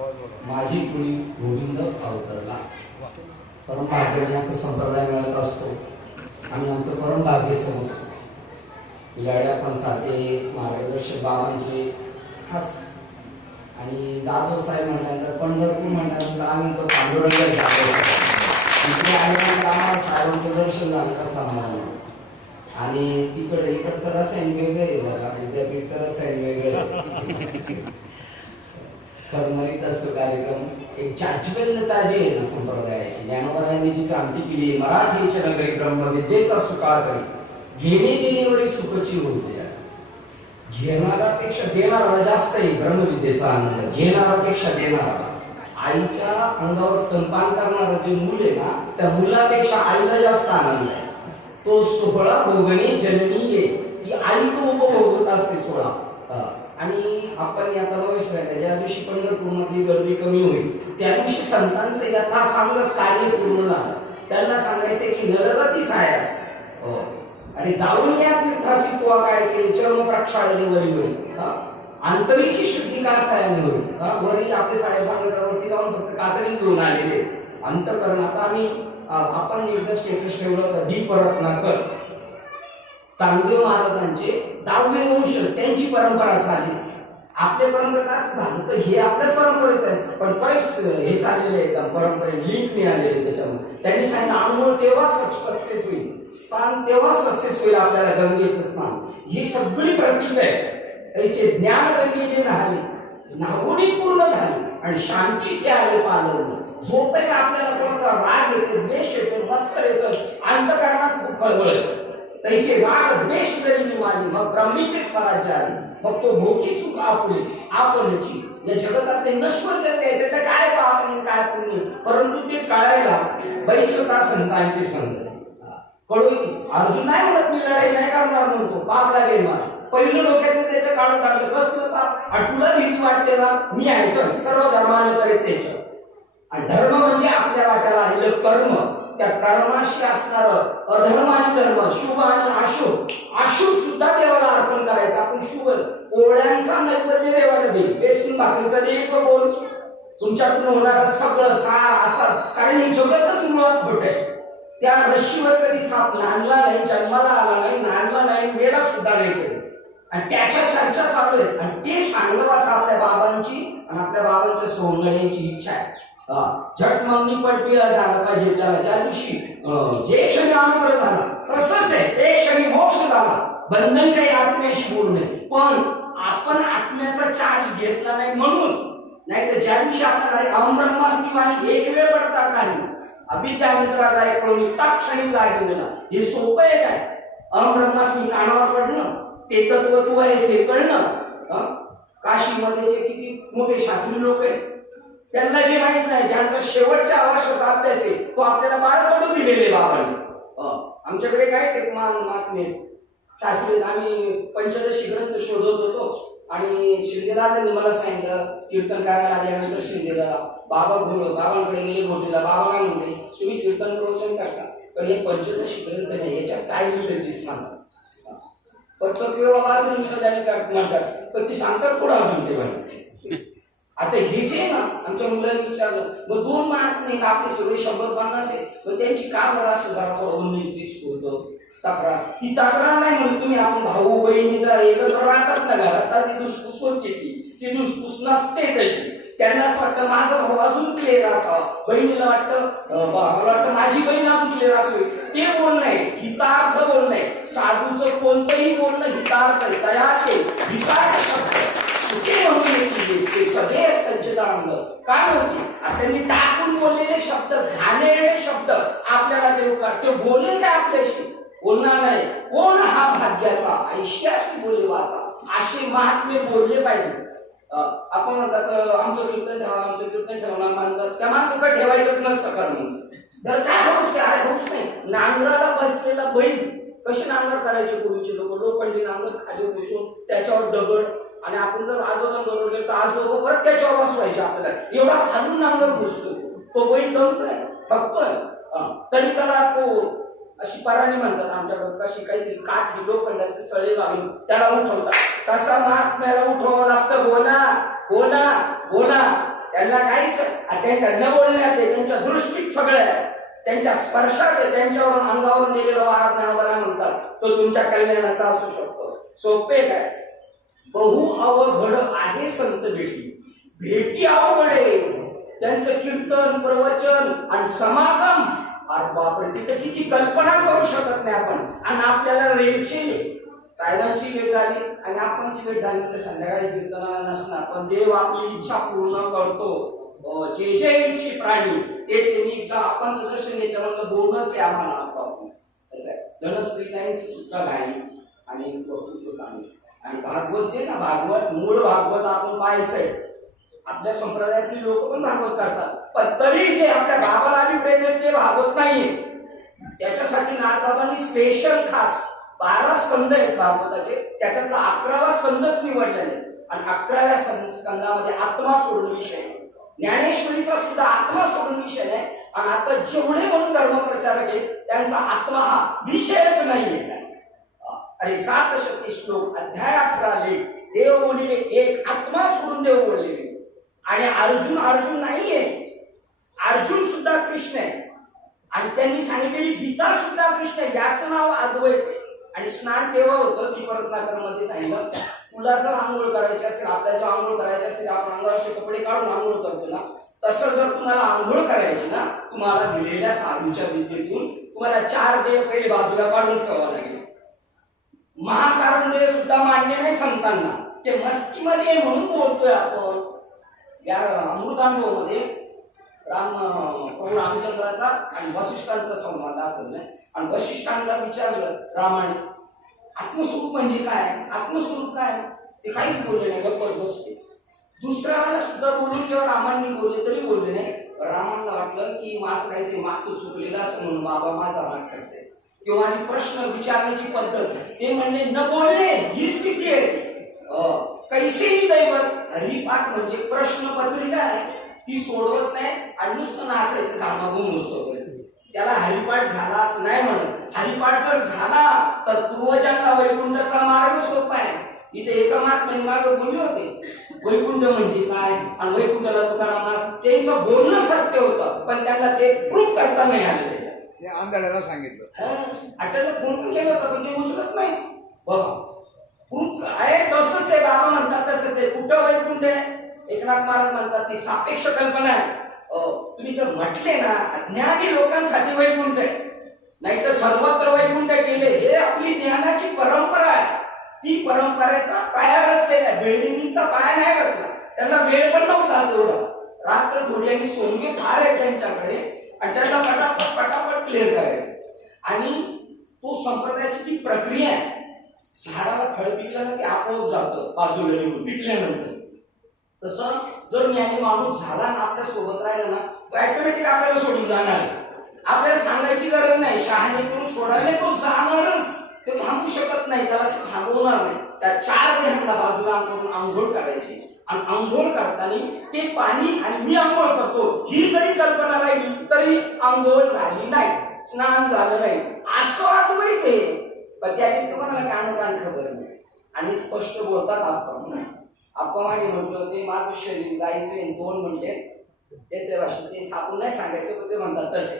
माझी कुळी गोविंद अवतरला. परम भाग्याने असं संप्रदाय मिळत असतो. आम्ही आमचं परम भाग्य समजतो. गाड्या पण साथे मार्गदर्शक बाबांचे खास आणि जाधव साहेब म्हटल्यानंतर पंढरपूर म्हटल्यानंतर आम्ही तो पांडुरंग जाधव तिकडे आल्यानंतर आम्हाला साहेबांचं दर्शन झालं का समाधान. आणि तिकडे इकडचं रसायन वेगळं आहे, जरा विद्यापीठचं रसायन वेगळं करणारीत असतो कार्यक्रम. एक चाचल्यता जी आहे ना संप्रदायाची, ज्ञानोबांनी जी क्रांती केली, मराठीच्या नगरी ब्रह्मविद्येचा सुकाळ करी घेणे देण्यावरील सुखची होते. घेणारापेक्षा देणारा जास्त आहे ब्रह्मविद्येचा आनंद, घेणारापेक्षा देणारा. आईच्या अंगावर स्तनपान करणारं जे मूल आहे ना, त्या मुलापेक्षा आईला जास्त आनंद आहे. तो सोहळा भोगणे जननी आहे, ती आई तो उपभोगत असते सोहळा. आणि आपण आता बघायचं आहे, ज्या दिवशी पंढरपूरमधली गर्दी कमी होईल त्या दिवशी संतांचं यथासांग कार्य पूर्ण झालं. त्यांना सांगायचं की नरगती सायास आणि जाऊन या तीर्थासी तुवा काय केले चर्म प्रक्षाळले वरील अंतरीची शुद्धी का सायाने होईल. वरील आपले साहेब सांगण्यावरती जाऊन फक्त कातडी घेऊन आलेले अंतकरणात. आम्ही आपण एकदा स्टेटस ठेवलं होतं दीप रत्नाकर चांगदेव महाराजांचे 10वे वंशज, त्यांची परंपरा चालली. आपल्या परंपरा असं झालं तर हे आपल्याच परंपरेच आहे, पण काहीच हे चाललेलं आहे का परंपरे लिंक मिळालेले. त्याच्यामुळे त्यांनी सांगितलं आंघोळ तेव्हा सक्सेस होईल, स्नान तेव्हा सक्सेस होईल आपल्याला गंगेचं स्नान. ही सगळी प्रतीक आहे. ऐसे ज्ञान गंगे जे नाहले नागोडी पूर्ण झाली आणि शांती से आले पालन. जोपर्यंत आपल्याला कोणाचा राग येतो, द्वेष येतो, मत्सर येतो, अंतकरणात खूप खळबळ येतो, तैसे राग द्वेष जरी निवाली मग ब्रह्मीचे स्वराज्य आले. मग तो भोगी सुख आपणची या जगतात ते नश्वर जर द्यायचं तर काय पाप आणि काय पुण्य, परंतु ते कळायला बैसता संतांचे संत कळू. अर्जुन नाही म्हणत मी लढाई नाही करणार म्हणतो, पाप लागेल मला. पहिलं डोक्याचं त्याचं काढून टाकलं कसं पाप. आणि तुला भीती वाटते ना, मी आहे चल सर्व धर्माने करेल त्याच्या. आणि धर्म म्हणजे आपल्या वाट्याला आलेलं कर्म, त्या कर्माशी असणार अधर्म आणि धर्म, शुभ आणि अशुभ. अशुभ सुद्धा देवाला अर्पण करायचं. आपण शुभ पोळ्यांचा नैवेद्य देवाला देईल, बेसन भाकरीचा देईल तो बोल. तुमच्याकडून होणारा सगळं सार असं, कारण हे जगतच मुळात खोट आहे. त्या रशीवर कधी साप नांदला नाही, जन्माला आला नाही, नांदला नाही, वेळा सुद्धा नाही केली. आणि त्याच्या चर्चा चालू आहे. आणि ते सांगलं असं आपल्या बाबांची आणि आपल्या बाबांच्या सोंगड्यांची इच्छा आहे. झट मंगनी पटपीला झाला पाहिजे त्याला. त्या दिवशी जे क्षणी अनुग्रह झाला तसंच आहे, ते क्षणी मोक्ष झाला. बंधन काही आत्म्याशी बोलू नये, पण आपण आत्म्याचा चार्ज घेतला नाही म्हणून. नाही तर ज्या दिवशी आपल्याला अहंब्रह्मास्मी वाणी एक वेळ पडता काढली अविद्या मित्रा जाय कोणी तक्षणी जागे गेला. हे सोपं आहे काय? अहंब्रह्मास्मी कानावर पडणं, ते तत्वत्व आहे हे कळणं. काशीमध्ये जे किती मोठे शास्त्री लोक आहेत त्यांना जे माहित नाही, ज्यांचा शेवटच्या आवर्षाचा अभ्यास आहे तो आपल्याला बाळकडून दिलेले बाबांनी. आमच्याकडे काय ते महात्मे शास्त्री, आम्ही पंचदशी ग्रंथ शोधत होतो आणि शिंदेदादांनी मला सांगितलं कीर्तन करायला आल्यानंतर शिंदेला बाबा बाबांकडे गेले घोटीला. बाबा काय म्हणते तुम्ही कीर्तन प्रवचन करता पण हे पंचदशी ग्रंथ नाही, याच्यात काय लिहिलं ते सांगतात. फक्त किंवा बाजून म्हणतात पण ती सांगतात पुढे अजून ते म्हणतात. आता हे जे ना आमच्या मुलांनी विचारलं मग 2 महात्मे आपले सगळे 150 आहे, पण त्यांची का बरं असं जरा 19-20 होतं तक्रार. ती तक्रार नाही म्हणून तुम्ही आपण भाऊ बहिणीचा एकत्र राहतात ना घरात, ती दुसपूस होते, ती दुसपूस नसते तशी. त्यांना असं वाटतं माझा भाऊ अजून क्लिअर असावा, बहिणीला वाटतं मला वाटतं माझी बहीण अजून क्लिअर असावी. ते बोलणं आहे, हितार्थ बोलणं आहे. साधूचं कोणतंही बोलणं हितार्थ आहे, तयाचे हिसार्थ शब्द ते सगळे सच्चिदानंद काय होते. त्यांनी टाकून बोललेले शब्द, घाणेरडे शब्द आपल्याला ते बोलेल काय आपल्याशी बोलणार नाही. कोण हा भाग्याचा ऐश्याशी बोले वाचा, असे महात्मे बोलले पाहिजे. आपण म्हणतात आमचं कीर्तन ठेवा, आमचं कीर्तन ठेवणार मानतात, त्या माणसाचं ठेवायचंच नसतं कारण तर काय हौस आहे, हौस नाही. नांगराला बसलेला बैल कसे नांगर करायचे पूर्वीचे लोक, लोखंडी नांगर खाली बसून त्याच्यावर दगड, आणि आपण जर आजोबा बरोबर तर आजोबा परत त्याच्यावर बसवायचे आपल्याला. एवढा खालून नांगर घुसतो तो बैल दमतोय थकतोय, तरी त्याला तो अशी पराणी म्हणतात आमच्याकडे, कशी काहीतरी काठी लोखंडाचे सळे लावून त्याला उठवतात. तसा महात्म्याला उठवावं लागतं. बोला बोला बोला, त्यांना काहीच त्यांच्या न बोलण्यात आहे, त्यांच्या दृष्टीत सगळं आहे, त्यांच्या स्पर्शात आहे, त्यांच्यावरून अंगावर नेलेलं वारा ज्ञानोबा म्हणतात तो तुमच्या कल्याणाचा असू शकतो. सोपे काय, बहु अवघड आहे संत भेटी अवघड आहे. त्यांचं कीर्तन प्रवचन आणि समागम, अरे बापरे, तिथं किती कल्पना करू शकत नाही आपण. आणि आपल्याला रेलचे साहेबांची वेळ झाली आणि आपणची वेळ झाली तर संध्याकाळी कीर्तनाला नसणार, पण देव आपली इच्छा पूर्ण करतो. जे जे इच्छी प्राणी ते त्यांनी आपणचं दर्शन येते म्हणलं बोनस आहे आम्हाला. असं आहे. धनस्त्रीताईंची सुद्धा गाणी आणि वक्तृत्व चांगली. आणि भागवत जे ना, भागवत मूळ भागवत आपण पाहायचंय. आपल्या संप्रदायातली लोक पण भागवत करतात, पण तरी जे आपल्या भावाला अभिप्रेत आहेत ते भागवत नाहीये. त्याच्यासाठी नाथबाबांनी स्पेशल खास 12 स्कंद आहेत भागवताचे, त्याच्यातला 11वा स्कंदच निवडलेले. आणि 11व्या स्कंदामध्ये आत्मा सोडून विषय, ज्ञानेश्वरीचा सुद्धा आत्मा सोडून विषय आहे. आणि आता जेवढे म्हणून धर्मप्रचारक आहेत त्यांचा आत्मा हा विषयच नाहीये. अरे 7 शक्ती श्लोक, अध्याय 18 लेख, देव बोलिले एक, आत्मा सोडून देव बोलले. आणि अर्जुन नाहीये, अर्जुन सुद्धा कृष्ण आहे. आणि त्यांनी सांगितलेली गीता सुद्धा कृष्ण आहे. याचं नाव अद्वैत. आणि स्नान तेव्हा होतं की परत मध्ये सांगितलं, तुला जर आंघोळ करायची असेल, आपल्याला जर आंघोळ करायची असेल, आपण अंगावरचे कपडे काढून आंघोळ करतो ना, तसं जर तुम्हाला आंघोळ करायची ना, तुम्हाला दिलेल्या साधूच्या विद्येतून तुम्हाला 4 देह पहिले बाजूला काढून ठेवावं लागेल. महाकारण देह सुद्धा मान्य नाही संतांना, ते मस्तीमध्ये म्हणून बोलतोय आपण. या अमृतांडोमध्ये प्रभू रामचंद्राचा आणि वसिष्ठांचा संवाद दाखवलाय. आणि वसिष्ठांना विचारलं रामाने, आत्मस्वरूप म्हणजे काय, आत्मस्वरूप काय, ते काहीच बोलले नाही, गप्पच बसते. दुसऱ्या वेळेला सुद्धा बोलून जेव्हा रामांनी बोलले तरी बोलले नाही. रामांना वाटलं की माझं काहीतरी मागचं चुकलेलं असं म्हणून बाबा माझा भाग करते, किंवा माझी प्रश्न विचारण्याची पद्धत, ते म्हणणे न बोलणे ही स्थिती आहे. कैसेही दैवत, हरिपाठ म्हणजे प्रश्नपत्रिका आहे, ती सोडवत नाही आणि नुसतं नाचायचं कामागून बसतो. त्याला हरिपाठ झाला असं नाही म्हणत. हरिपाठ जर झाला तर पूर्वजांना वैकुंठाचा मार्ग सोपा आहे. इथे एका महात्म्याने मागे बोलले होते, वैकुंठ म्हणजे काय, आणि वैकुंठाला तुकाराम त्यांचं बोलणं सत्य होतं, पण त्यांना ते प्रूफ करता नाही आलं. त्याच्यात आंधळ्याला सांगितलं, आठवलं फोन पण केलं होतं, पण ते उचलत नाही. बाबा प्रूफ आहे, तसंच आहे, बाबा म्हणतात तसंच आहे. कुठं वैकुंठ आहे, एकनाथ महाराज म्हणतात ती सापेक्ष कल्पना आहे. तुम्ही जर म्हटले ना, अज्ञानी लोकांसाठी वैकुंठ आहे, नाहीतर सर्वत्र वैकुंठ केले, हे आपली ज्ञानाची परंपरा आहे. ती परंपरेचा पाया रचलेला, बिल्डिंगचा पाया नाही रचला. त्यांना वेळ पण नव्हता तेवढा. रात्र थोडी आणि सोंगे फार आहे त्यांच्याकडे, आणि त्यांना पटापट क्लिअर करायचं. आणि तो संप्रदायाची ती प्रक्रिया आहे. झाडाला फळ पिकलं ना ते आपोआप जातं बाजूला निघून पिकल्यानंतर. तसं जर ज्ञानी माणूस झाला ना, आपल्या सोबत राहिला ना, तो ऑटोमॅटिक आपल्याला सोडून जाणार. आपल्याला सांगायची गरज नाही, शहाणे करून सोडायला तो जाणारच. ते थांबू शकत नाही, त्याला थांबवणार नाही. त्या 4 देहांना बाजूला करून आंघोळ करायची. आणि आंघोळ करताना ते पाणी आणि मी आंघोळ करतो ही जरी कल्पना राहिली तरी आंघोळ झाली नाही, स्नान झालं नाही, असं अद्वैत आहे. पण त्याची तुम्हाला कान खबर नाही. आणि स्पष्ट बोलतात आपण मागे म्हटलं ते माझं शरीर गायचे 2 म्हणले त्याचे भाषण ते आपण नाही सांगायचं, पण ते म्हणतात तसे.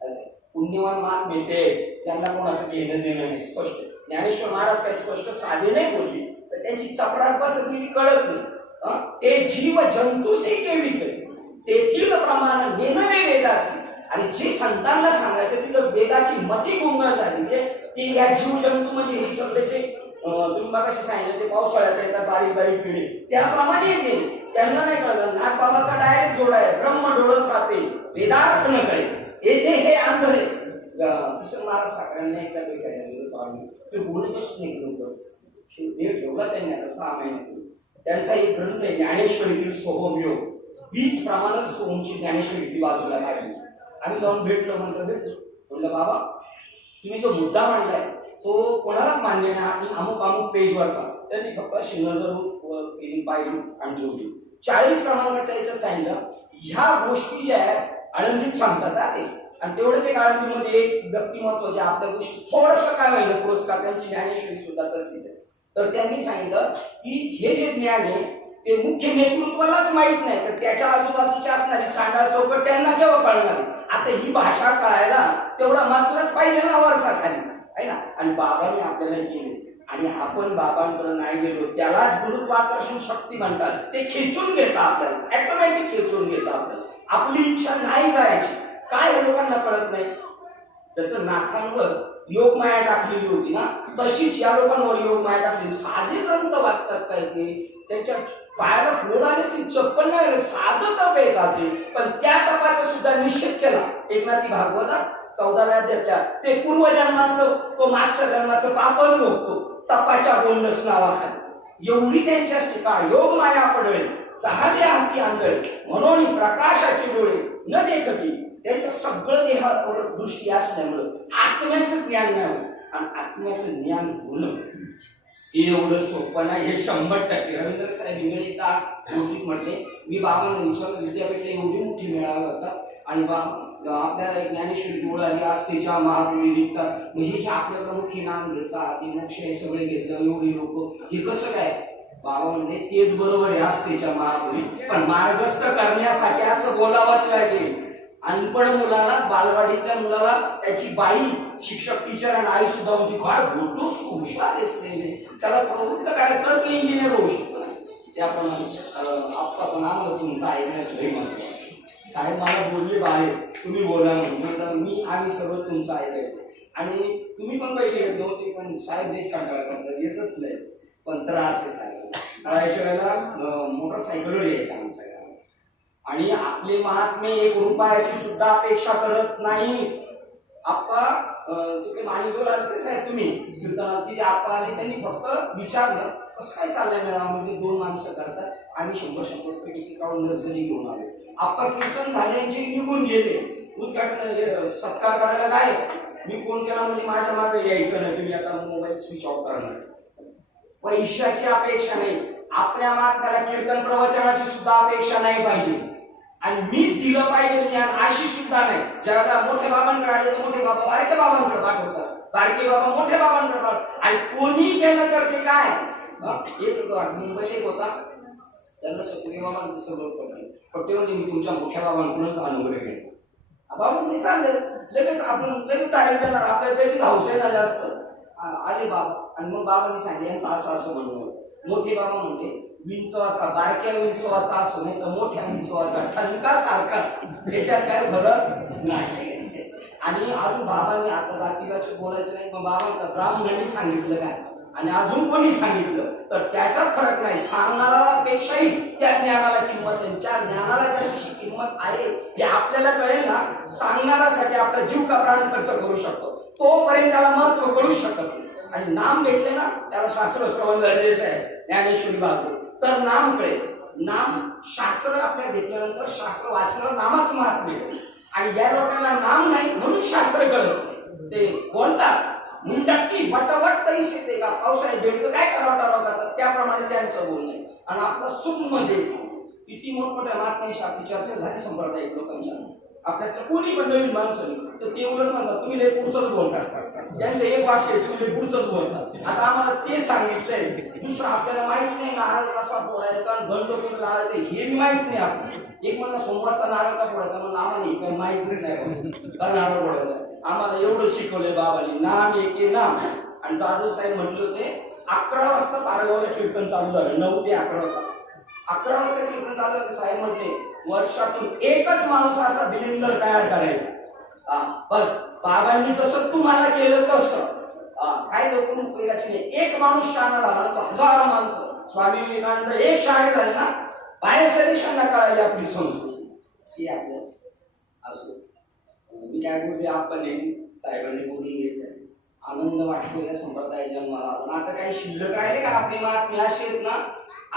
असे पुण्यवान मान मिळते, त्यांना कोणाचं घेणं देणं नाही. स्पष्ट ज्ञानेश्वर महाराज काही स्पष्ट साधे नाही बोलली, तर त्यांची चपराक बसली कळत नाही. ते जीव जंतुसी केवी तेथील प्रमाण नेनवे वेदासी. आणि जे संतांना सांगायचं तिथं वेदाची मती गोंधळ झाली. ते या जीव जंतू म्हणजे हे शब्दाचे तुम्ही मगाशी सांगितलं ते पावसाळ्यात येतात बारीक बारीक किडे, त्याप्रमाणे येते. त्यांना नाही कळलं. नागबाबाचा डायरेक्ट जोड आहे, ब्रह्म डोळ साते वेदार्थ न कळे. येथे हे आंधळे किशन महाराज साखरांना एकदा भेटायला गेलो आम्ही, ते बोलतच नाही नव्हतं. देव ठेवला त्यांनी आता 6 महिन्यापूर्वी. त्यांचा एक ग्रंथ आहे ज्ञानेश्वरीतील सोहम योग, 20 प्रमाणात सोहमची ज्ञानेश्वरी बाजूला काढली. आम्ही जाऊन भेटलो, म्हणलं बाबा तुम्ही जो मुद्दा मांडलाय तो कोणालाच मान्य नाही आणि अमुक पेजवरचा. त्यांनी फक्त अशी नजर केली, पाहिली आणि ठेवली. 40 क्रमांकाच्या याच्यात सांगितलं ह्या गोष्टी ज्या आहेत आळंदीत सांगतात ते. आणि तेवढंच एक आळंदीमध्ये एक व्यक्तिमत्व जे आपल्या गोष्टी थोडंसं काय व्हायला पुरस्कार, त्यांची ज्ञानेश्वरी सुद्धा तशीच आहे. तर त्यांनी सांगितलं की हे जे ज्ञान आहे ते मुख्य नेतृत्वालाच माहित नाही तर त्याच्या आजूबाजूची असणारी चांडाळ चौकट त्यांना केव्हा कळणार आहे? आता ही भाषा कळायला तेवढा मात्र पाहिजे ना वरचा खाली आहे ना. आणि बाबांनी आपल्याला केले आणि आपण बाबांकडे नाही गेलो त्यालाच गुरुत्वाकर्षण शक्ती म्हणतात. ते खेचून घेतात आपल्याला, ऑटोमॅटिक खेचून घेतात आपल्याला. आपली इच्छा नाही जायची काय हे लोकांना कळत नाही. जसं नाथांवर योगमाया टाकलेली होती ना तशीच या लोकांवर योगमाया टाकलेली. साधे ग्रंथ वाचतात काय ते त्याच्या पायाला फोड आले चप्पल नाही साधं तप आहे का ते. पण त्या तपाचा सुद्धा निषेध केला एकनाथी भागवतात 14व्या अध्यायात. ते पूर्वजन्माचं तो मागच्या जन्माचं पापच भोगतो तपाच्या बोलणंच नावाखाली. एवढी त्यांची असते का योग माया पडळे सहाले हाती आंधळे म्हणून प्रकाशाचे डोळे न देखती. त्याचं सगळं देहावर दृष्टी असल्यामुळं आत्म्याचं ज्ञान नाही होत आणि आत्म्याचं ज्ञान होणं हे एवढं सोपं नाही. हे 100% रवींद्र साहेब इंगळे येतात गोष्टीत म्हटले मी बाबांना विचारलं विद्यापीठला एवढी मोठी मेळावा होता आणि आपल्या ज्ञानेश्वरी डोळ आली आस्थेच्या महापुरी निघतात म्हणजे हे आपल्याला मुख्य नाम घेतात ते मोक्ष हे सगळे घेतलं एवढी लोक हे कसं काय. बाबा म्हणजे तेच बरोबर आहे आस्थेच्या महापुरी पण मार्गस्थ करण्यासाठी असं बोलावंच लागेल. अनपढ मुलाला बालवाडीतल्या मुलाला त्याची बाई शिक्षक टीचर आणि आई सुद्धा होती काय बोलतोस तू हुशार त्याला प्रवृत्त काय तर तू इंजिनियर होऊ शकतो. त्याप्रमाणे आप्पा पण आलं तुमचं ऐकण्याचं साहेब मला बोलले बाहेर तुम्ही बोला म्हणून मी आम्ही सर्व तुमचं ऐकायचं आणि तुम्ही पण पहिले येत नव्हते पण साहेब देश कंटाळा करतात येतच नाही पण त्रास आहे साहेब. शाळेच्या वेळेला मोटरसायकलवर यायच्या आमच्या आणि आपले महात्मे 1 रुपयाची सुद्धा अपेक्षा करत नाही. आप्पा तिथे माणिकजोड आले साहेब तुम्ही कीर्तनाला तिथे आप्पा आले त्यांनी फक्त विचारलं कसं काय चाललंय मेळामध्ये 2 माणसं करतात आणि 100 पेटी काढून नर्सरी घेऊन आले. आप्पा कीर्तन झाल्याचे निघून गेले उद्घाटन सत्कार करायला काय मी फोन केला म्हणजे माझ्या मागे यायचं नाही तुम्ही आता मोबाईल स्विच ऑफ करणार. पैशाची अपेक्षा नाही आपल्या महात्म्याला कीर्तन प्रवचनाची सुद्धा अपेक्षा नाही पाहिजे आणि मीच दिलं पाहिजे ज्ञान अशी सुद्धा नाही. ज्याला मोठ्या बाबांकडे आले तर मोठे बाबा बारक्या बाबांकडे पाठवतात बारके बाबा मोठ्या बाबांकडे पाठवतात आणि कोणी केलं तर ते काय एक मुंबईला एक होता त्यांना सत्य बाबांचं सगळं पडलं पट्टे म्हणजे मी तुमच्या मोठ्या बाबांकडूनच अनुग्रह घेतो. बाबा मी चाललं लगेच आपण लगेच तारीख देणार आपल्याला त्याचीच हौस आहे ना जास्त आले बाबा आणि मग बाबांनी सांगितलं यांचं असं असं म्हणणं. मोठे बाबा म्हणते विंचवाचा बारक्या विंचवाचा असो नाही तर मोठ्या विंचवाचा ठणका सारखाच त्याच्यात काय फरक नाही. आणि अजून बाबांनी आता जातीवाची बोलायचं नाही मग बाबा ब्राह्मणांनी सांगितलं काय आणि अजून कोणी सांगितलं तर त्याच्यात फरक नाही. सांगणाऱ्याला पेक्षाही त्या ज्ञानाला किंमत त्यांच्या ज्ञानाला त्याची किंमत आहे हे आपल्याला कळेल ना. सांगणाऱ्यासाठी आपला जीव का प्राण खर्च करू शकतो तोपर्यंत त्याला महत्व कळू शकत नाही. आणि नाम भेटले ना त्याला शास्त्र श्रवण गरजेचं आहे. ज्ञानेश्वरी भागवत तर नाम कळेल. नाम शास्त्र आपल्या घेतल्यानंतर शास्त्र वाचलं नामाच महात्म्य आणि या लोकांना नाम नाही म्हणून शास्त्र कळत नाही. ते बोलतात मुंडक्की वटवट तैसे ते का पावसाळ्यात भेटतं काय करावं करतात त्याप्रमाणे त्यांचं बोलणं आणि आपला सूक्ष्म द्यायचं. किती मोठमोठ्या महात्म्याशी आपली चर्चा झाली संप्रदायिक लोकांच्या आपल्यातल्या कोणी पण नवीन माणसं तर ते उलट म्हणतात तुम्ही लय पुढचंच बोलतात त्यांचं एक वाक्य तुम्ही लय पुढचंच बोलतात. आता आम्हाला ते सांगितलंय दुसरं आपल्याला माहित नाही नारळ कसा फोडायचा आणि गंध कुठं लावायचं हे बी माहित नाही. आपण एक म्हणलं सोमवारचा नारळ का फोडायचा म्हणून आम्हाला काही माहितीच नाही का नारळ फोडायचा. आम्हाला एवढं शिकवलंय बाबांनी नाम एके नाम. आणि जाधव साहेब म्हटले होते 11 वाजता पारगावला कीर्तन चालू झालं 9 ते 11 11 वाजता कीर्तन चालू झालं. साहेब म्हटले वर्षातून एकच माणूस असा बिलिंदर तयार करायचा बस. बाबांनी जसं तुम्हाला केलं तसं काय लोक उपयोगाची नाही. एक माणूस शाळा झाला तो 1000 माणसं. स्वामी विवेकानंद एक शाळे झाले ना बाहेरच्या देशांना कळाली आपली संस्कृती ही आपल्याला असं. मी काय बोलते आपण साहेबांनी बोलून घेतलं आनंद वाटतो या संप्रदायाच्या मला. पण आता काही शिल्लक राहिले का आपले महात्मे असे आहेत ना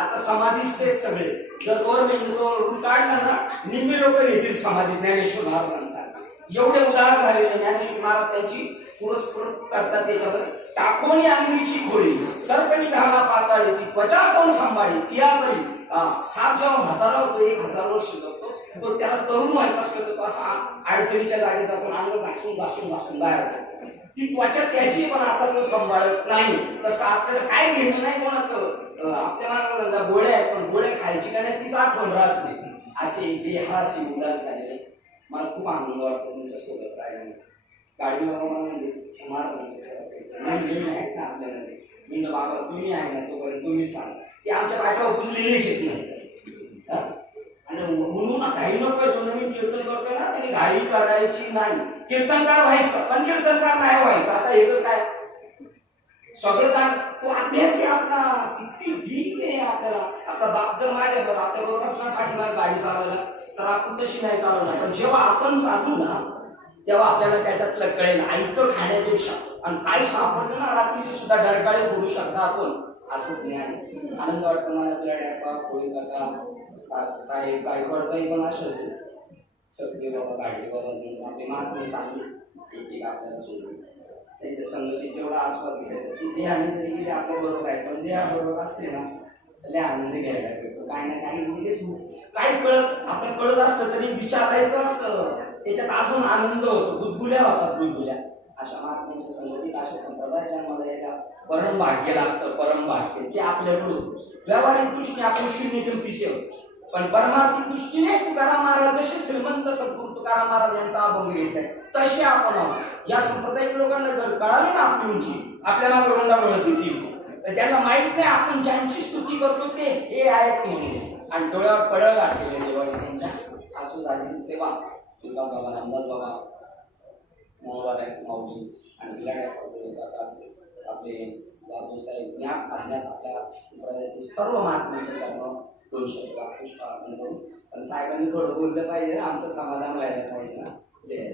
आता समाधीच सगळे जर गव्हर्नमेंट काढलं ना निम्मे लोक येतील समाधी ज्ञानेश्वर महाराजांसाठी. एवढे उदाहरण झालेले ज्ञानेश्वर महाराज त्यांची पुरस्कृत करतात त्याच्यामध्ये टाकोनी अंगीची खोळी सरकणी घाला पाताळी ती त्वचा कोण सांभाळी ती आली. साप जेव्हा म्हातारा होतो 1000 वर्ष जगतो तो त्याला तरुण व्हायचा असतो तो असा अडचणीच्या जागी जातो अंग घासून घासून घासून बाहेर ती त्वचा त्याची पण आता तो सांभाळत नाही. तसं आपल्याला काय घेणं नाही कोणाचं. आपल्या मागला गोळ्या आहेत पण गोळ्या खायची का नाही तीच आठवण राहत नाही. असे बेहासी उदास झालेले. मला खूप आनंद वाटतो तुमच्या सोबत राहिल्याने. गाडी बाबा मला म्हणजे आहेत ना आपल्यामध्ये. मी बाबा तुम्ही आहे ना तोपर्यंत तुम्ही सांगा. ती आमच्या पाठीवर पुजलेलीच येत नाही. आणि म्हणून घाई नको. जो नवीन कीर्तन करतोय ना त्यांनी घाई करायची नाही. कीर्तनकार व्हायचं पण कीर्तनकार नाही व्हायचं. आता एकच काय सगळं काय तो अभ्यास आहे आपला. किती डीप आहे आपल्याला. आपला बाप जर माझ्या आपल्या बरोबर असला पाठीमाग गाडी चालवायला तर आपण तशी नाही चालवणार. पण जेव्हा आपण चालू ना तेव्हा आपल्याला त्याच्यातलं कळेल. आयतं खाण्यापेक्षा आणि काय सापडलं ना रात्रीचे सुद्धा डरकाळे फोडू शकता आपण. असंच ज्ञान. आनंद वाटतो मला तुला पोळी करता साहेब गायकवाडबाई पण असंच सगळे बाबा गाडी बाबा आपली मातमी चांगली एक आपल्याला सोडून त्यांच्या संगतीत जेवढा आस्वाद घ्यायचा तिथे आणि जरी गेले आपल्या बरोबर आहे पण जे बरोबर असते ना लय आनंद घ्यायला भेटतो. काही ना काही लगेच काही कळत आपल्याला कळत असतं तरी विचारायचं असतं. त्याच्यात अजून आनंद होतो. गुदगुल्या होतात गुदगुल्या. अशा महात्म्यांच्या संगतीत अशा संप्रदायाच्या मला याला परम भाग्य लागतं. परम भाग्य ते आपल्याकडून व्यावहारिक दृष्टीने आपण शून्य किमतीचे होतो. पण परमार्थिक दृष्टीने तुकाराम महाराज जसे श्रीमंत सद्गुरू तुकाराम महाराज यांचा अभंग घेत आहे तसे आपण आहोत. या संप्रदायिक लोकांना जर कळाली ना आपली उंची आपल्या मागे रोंडा मिळत येतील तर त्यांना माहित नाही आपण ज्यांची स्तुती करतो ते हे आहेत म्हणून. आणि डोळ्यावर पडळ गाठलेले देवाने त्यांच्या असू झालेली सेवा श्रीराम बाबा रामदास बाबा मोहवार माऊली आणि आपले दादूसाहेब या आपल्या संप्रदायातील सर्व महात्म्यांच्या जन्म 200 पुष्पा पण साहेबांनी थोडं बोललं पाहिजे ना. आमचं समाधान व्हायला पाहिजे ना. जय